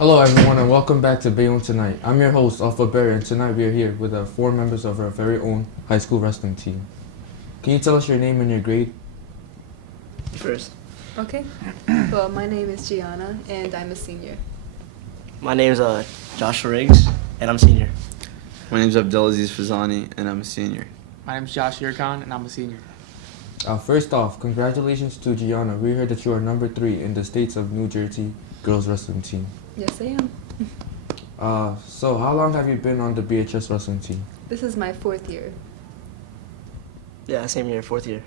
Hello everyone and welcome back to Bayonne Tonight. I'm your host, Alpha Bear, and tonight we are here with 4 members of our very own high school wrestling team. Can you tell us your name and your grade? First. Okay. Well, my name is Gianna, and I'm a senior. My name's Joshua Riggs, and I'm senior. My name's Abdelaziz Fazani, and I'm a senior. My name's Josh Yurkon, and I'm a senior. First off, congratulations to Gianna. We heard that you are number 3 in the states of New Jersey girls wrestling team. Yes, I am. So how long have you been on the BHS wrestling team? This is my 4th year. Yeah, same year, 4th year.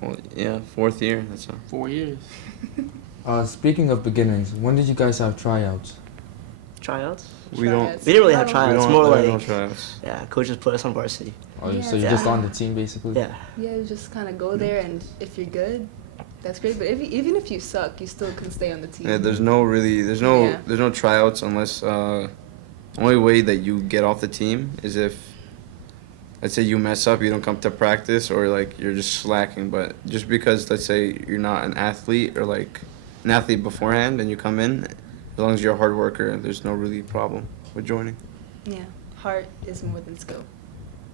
Well, yeah, 4th year. That's all. 4 years. Speaking of beginnings, when did you guys have tryouts? Tryouts? We don't. Tryouts. We didn't really have No. tryouts. We It's more don't have like no tryouts. coaches put us on varsity. Oh, Yeah, so you're yeah. just on the team basically? Yeah. Yeah, you just kind of go there, and if you're good, that's great. But even if you suck, you still can stay on the team. Yeah, there's no tryouts unless only way that you get off the team is if, let's say you mess up, you don't come to practice, or like you're just slacking. But just because, let's say you're not an athlete or like an athlete beforehand and you come in, as long as you're a hard worker, there's no really problem with joining. Yeah, heart is more than skill.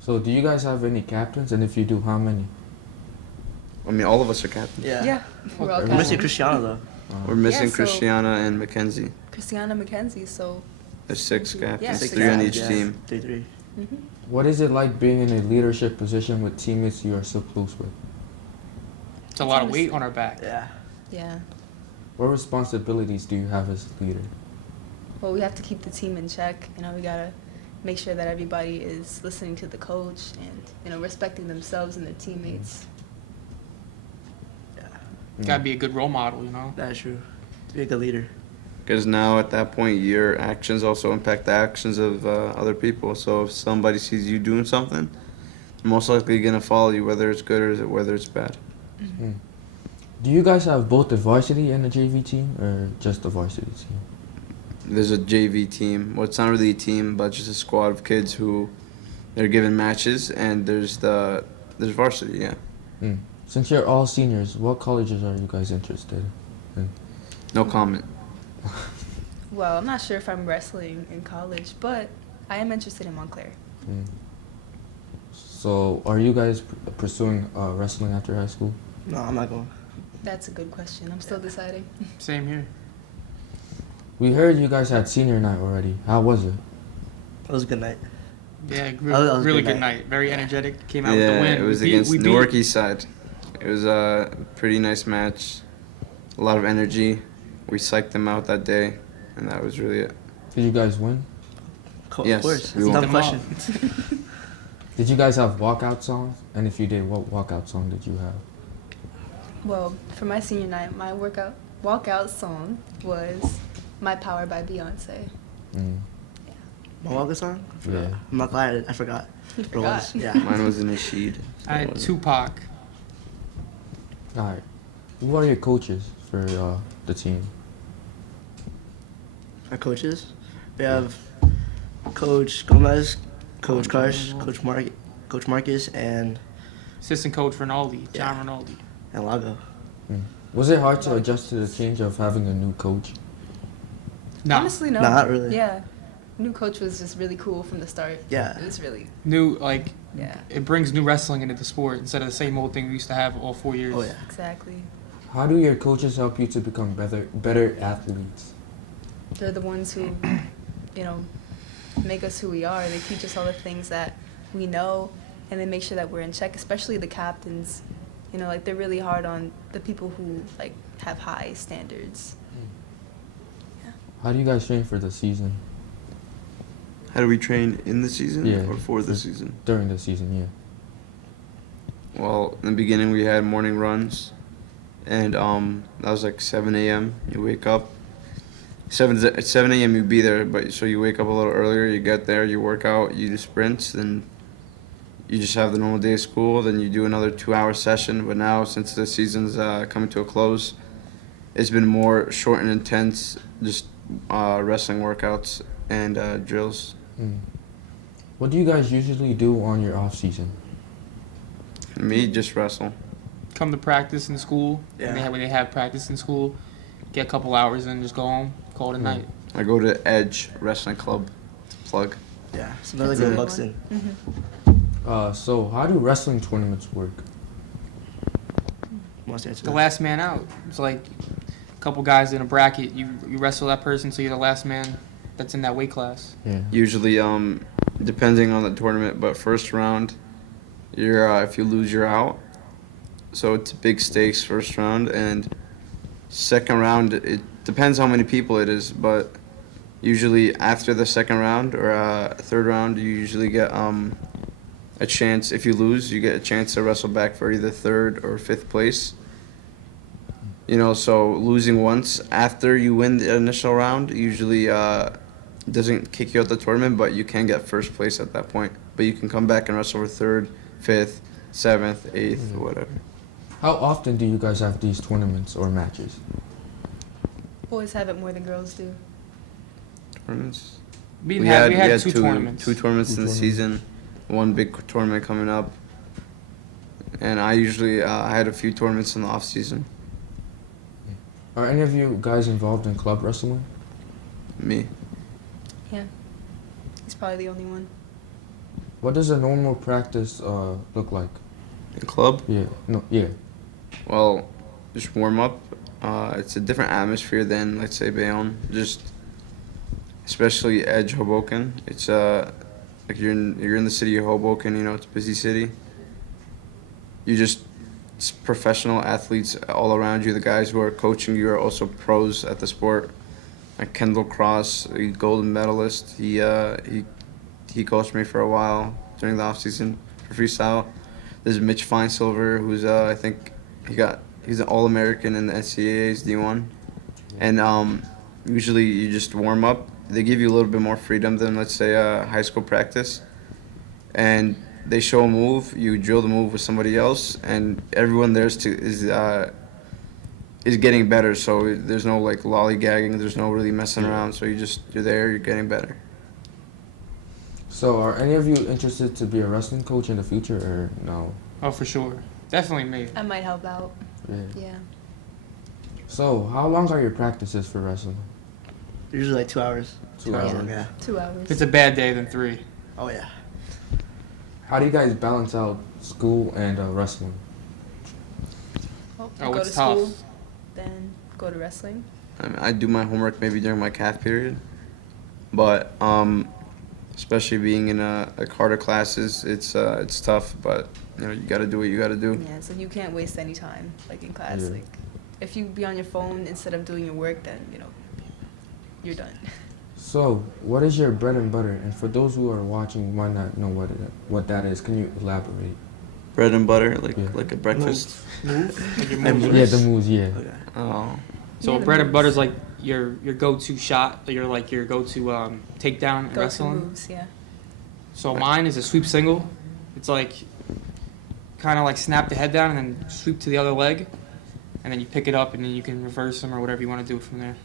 So do you guys have any captains, and if you do, how many? I mean, all of us are captains. Yeah. We're all Okay. We're missing captains. Cristiano though. We're missing Yeah, so- Christiana and Mackenzie. Christiana McKenzie, so. There's 6 Yeah, captains, six 3 on captains, each yeah. team. 3-3. Mm-hmm. What is it like being in a leadership position with teammates you are so close with? It's a lot of weight on our back. Yeah. Yeah. What responsibilities do you have as leader? Well, we have to keep the team in check. We gotta make sure that everybody is listening to the coach and, respecting themselves and their teammates. Gotta be a good role model, you know? That's true. To be a good leader. Because now at that point, your actions also impact the actions of other people. So if somebody sees you doing something, they're most likely going to follow you, whether it's good or whether it's bad. Mm. Do you guys have both the varsity and the JV team, or just the varsity team? There's a JV team. Well, it's not really a team, but just a squad of kids who they're given matches, and there's varsity, yeah. Mm. Since you're all seniors, what colleges are you guys interested in? No comment. Well, I'm not sure if I'm wrestling in college, but I am interested in Montclair. Mm. So, are you guys pursuing wrestling after high school? No, I'm not going. That's a good question. I'm still deciding. Same here. We heard you guys had senior night already. How was it? It was a good night. Yeah, that was a really good good night. night. Very energetic. Came out with the Yeah, win. it was We beat- against we beat- Newark East Side. It was a pretty nice match. A lot of energy. We psyched them out that day, and that was really it. Did you guys win? Yes, Of course. we That's a won. dumb question. Did you guys have walkout songs? And if you did, what walkout song did you have? Well, for my senior night, my walkout song was "My Power" by Beyonce. Mm. My walk song? Yeah. I'm not glad I forgot. You What it was. forgot. Yeah. Mine was in a sheet. I had Tupac. Alright. Who are your coaches for the team? Our coaches. We have Coach Gomez, Coach Karsh, Coach Marcus, and Assistant coach Rinaldi, John Yeah. Rinaldi. Lago. Mm. Was it hard to adjust to the change of having a new coach? No. Honestly, no. Not really. Yeah. New coach was just really cool from the start. Yeah. It was really, New, yeah. it brings new wrestling into the sport instead of the same old thing we used to have all 4 years. Oh, yeah. Exactly. How do your coaches help you to become better athletes? They're the ones who, make us who we are. They teach us all the things that we know, and they make sure that we're in check, especially the captains. They're really hard on the people who, have high standards. How do you guys train for the season? How do we train in the season Yeah. or for the season? During the season, yeah. Well, in the beginning we had morning runs, and that was like 7 a.m. You wake up. 7 a.m. you be there, but so you wake up a little earlier. You get there, you work out, you do sprints, then you just have the normal day of school. Then you do another 2-hour session. But now, since the season's coming to a close, it's been more short and intense, just wrestling workouts and drills. Mm. What do you guys usually do on your off season? Me, just wrestle. Come to practice in school. Yeah. When they have practice in school, get a couple hours and just go home. call it a night. I go to Edge Wrestling Club to plug. Yeah, so they're like That's a in good Buxton. one. So how do wrestling tournaments work? Wants to answer The that. last man out. It's like a couple guys in a bracket. You wrestle that person, so you're the last man that's in that weight class. Yeah. Usually, depending on the tournament, but first round, you're if you lose, you're out. So it's big stakes first round, and second round it depends how many people it is, but usually after the second round or third round, you usually get a chance. If you lose, you get a chance to wrestle back for either third or fifth place. You know, so losing once after you win the initial round usually doesn't kick you out the tournament, but you can get first place at that point. But you can come back and wrestle for third, fifth, seventh, eighth, or whatever. How often do you guys have these tournaments or matches? Boys have it more than girls do. Tournaments. We had two tournaments. Two tournaments in the season, one big tournament coming up, and I usually I had a few tournaments in the off season. Are any of you guys involved in club wrestling? Me. Yeah. He's probably the only one. What does a normal practice look like? In club? Yeah. No. Yeah. Well, just warm up. It's a different atmosphere than, let's say, Bayonne. Just, especially Edge Hoboken. It's like you're in the city of Hoboken. You know, it's a busy city. It's professional athletes all around you. The guys who are coaching you are also pros at the sport. Like Kendall Cross, a gold medalist. He coached me for a while during the off season for freestyle. There's Mitch Feinsilver, who's I think he's an All-American in the NCAA's D1. And usually you just warm up. They give you a little bit more freedom than, let's say, high school practice. And they show a move, you drill the move with somebody else, and everyone there is getting better. So there's no like lollygagging, there's no really messing around. So you're there, you're getting better. So are any of you interested to be a wrestling coach in the future or no? Oh, for sure. Definitely me. I might help out. Yeah. Yeah. So how long are your practices for wrestling? Usually like 2 hours. 2 hours. Yeah. 2 hours. If it's a bad day, then 3. Oh yeah. How do you guys balance out school and wrestling? Well, Oh, go it's to tough. school, then go to wrestling. I mean, I do my homework maybe during my calf period, but especially being in like harder classes, it's tough. But you know, you got to do what you got to do. Yeah, so you can't waste any time, like in class. Yeah. Like, if you be on your phone instead of doing your work, then, you're done. So what is your bread and butter? And for those who are watching who might not know what that is, can you elaborate? Bread and butter, like Yeah. like a breakfast. Move. Like your And moves. Yeah, the moves, yeah. Okay. Oh, So Yeah, the bread and moves. butter is like your go-to shot, your go-to takedown in Go to wrestling. moves, yeah. So mine is a sweep single. It's like kind of like snap the head down and then sweep to the other leg, and then you pick it up and then you can reverse them or whatever you want to do from there.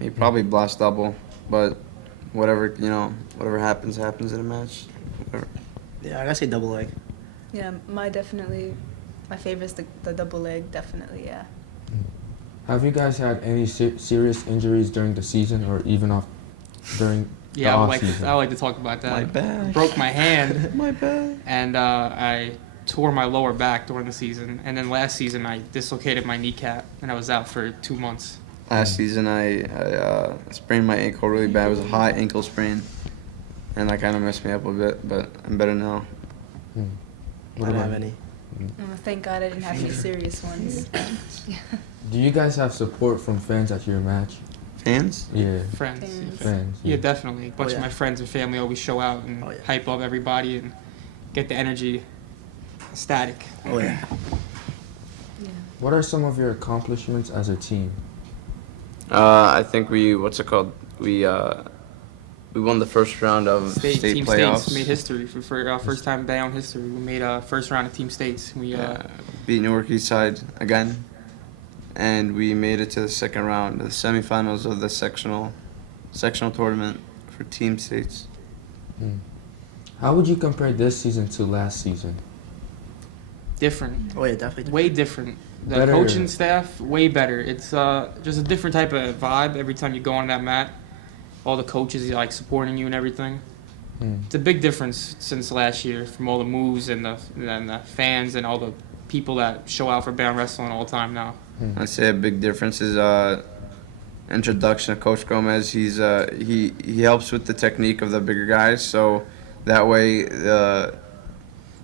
he probably blast double, but whatever happens in a match. Whatever. Yeah, I gotta say double leg. Yeah, my favorite's the double leg, definitely, yeah. Have you guys had any serious injuries during the season or even during Yeah, the I would off-season? like to talk about that. My back. Broke my hand My bad. and I tore my lower back during the season, and then last season I dislocated my kneecap and I was out for 2 months. Last season, I sprained my ankle really bad. It was a high ankle sprain, and that kind of messed me up a bit. But I'm better now. Hmm. I What don't about have any. Oh, thank God I didn't have any serious ones. Do you guys have support from fans at your match? Fans? Yeah, Friends. Fans. fans. Yeah, definitely. A bunch Oh, of yeah. my friends and family always show out and Oh, yeah. hype up everybody and get the energy static. Oh yeah. Yeah. What are some of your accomplishments as a team? I think we won the first round of state Team playoffs. States made history for our first time in Bayonne history. We made first round of Team States. We Beat Newark Eastside again, and we made it to the second round, the semifinals of the sectional tournament for Team States. Hmm. How would you compare this season to last season? different. Oh yeah, definitely. Way different. The Better. coaching staff, way better. It's just a different type of vibe every time you go on that mat. All the coaches like supporting you and everything. Mm. It's a big difference since last year from all the moves and the fans and all the people that show out for Bayonne wrestling all the time now. I'd say a big difference is introduction of Coach Gomez. He helps with the technique of the bigger guys, so that way the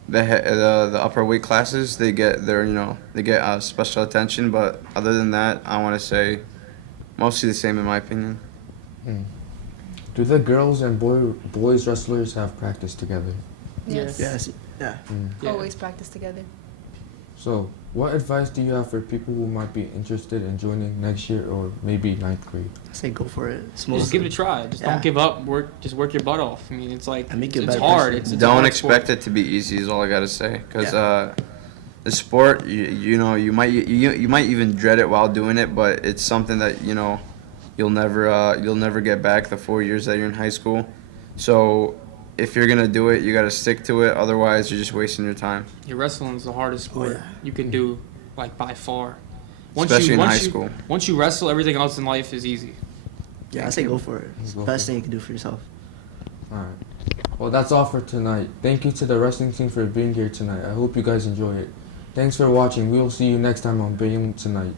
upper weight classes they get special attention. But other than that, I want to say mostly the same in my opinion. Mm. Do the girls and boys wrestlers have practice together? Yes. Yes. Yeah. Mm. Yeah. Always practice together. So, what advice do you have for people who might be interested in joining next year or maybe ninth grade? I say go for it. It's Just give it a try. Just Yeah. don't give up. Just work your butt off. I mean, it's like And make you a it's better hard. person. It's a Don't hard expect sport. it to be easy. Is all I gotta say. Because the sport, you might even dread it while doing it, but it's something that you'll never get back the 4 years that you're in high school. So if you're gonna do it, you gotta stick to it. Otherwise, you're just wasting your time. Your wrestling's the hardest sport yeah. you can do, like by far. Especially in high school. Once you wrestle, everything else in life is easy. Yeah, I say go for it. It's the Go best for thing you can do for yourself. Alright. Well, that's all for tonight. Thank you to the wrestling team for being here tonight. I hope you guys enjoy it. Thanks for watching. We will see you next time on Bayonne Tonight.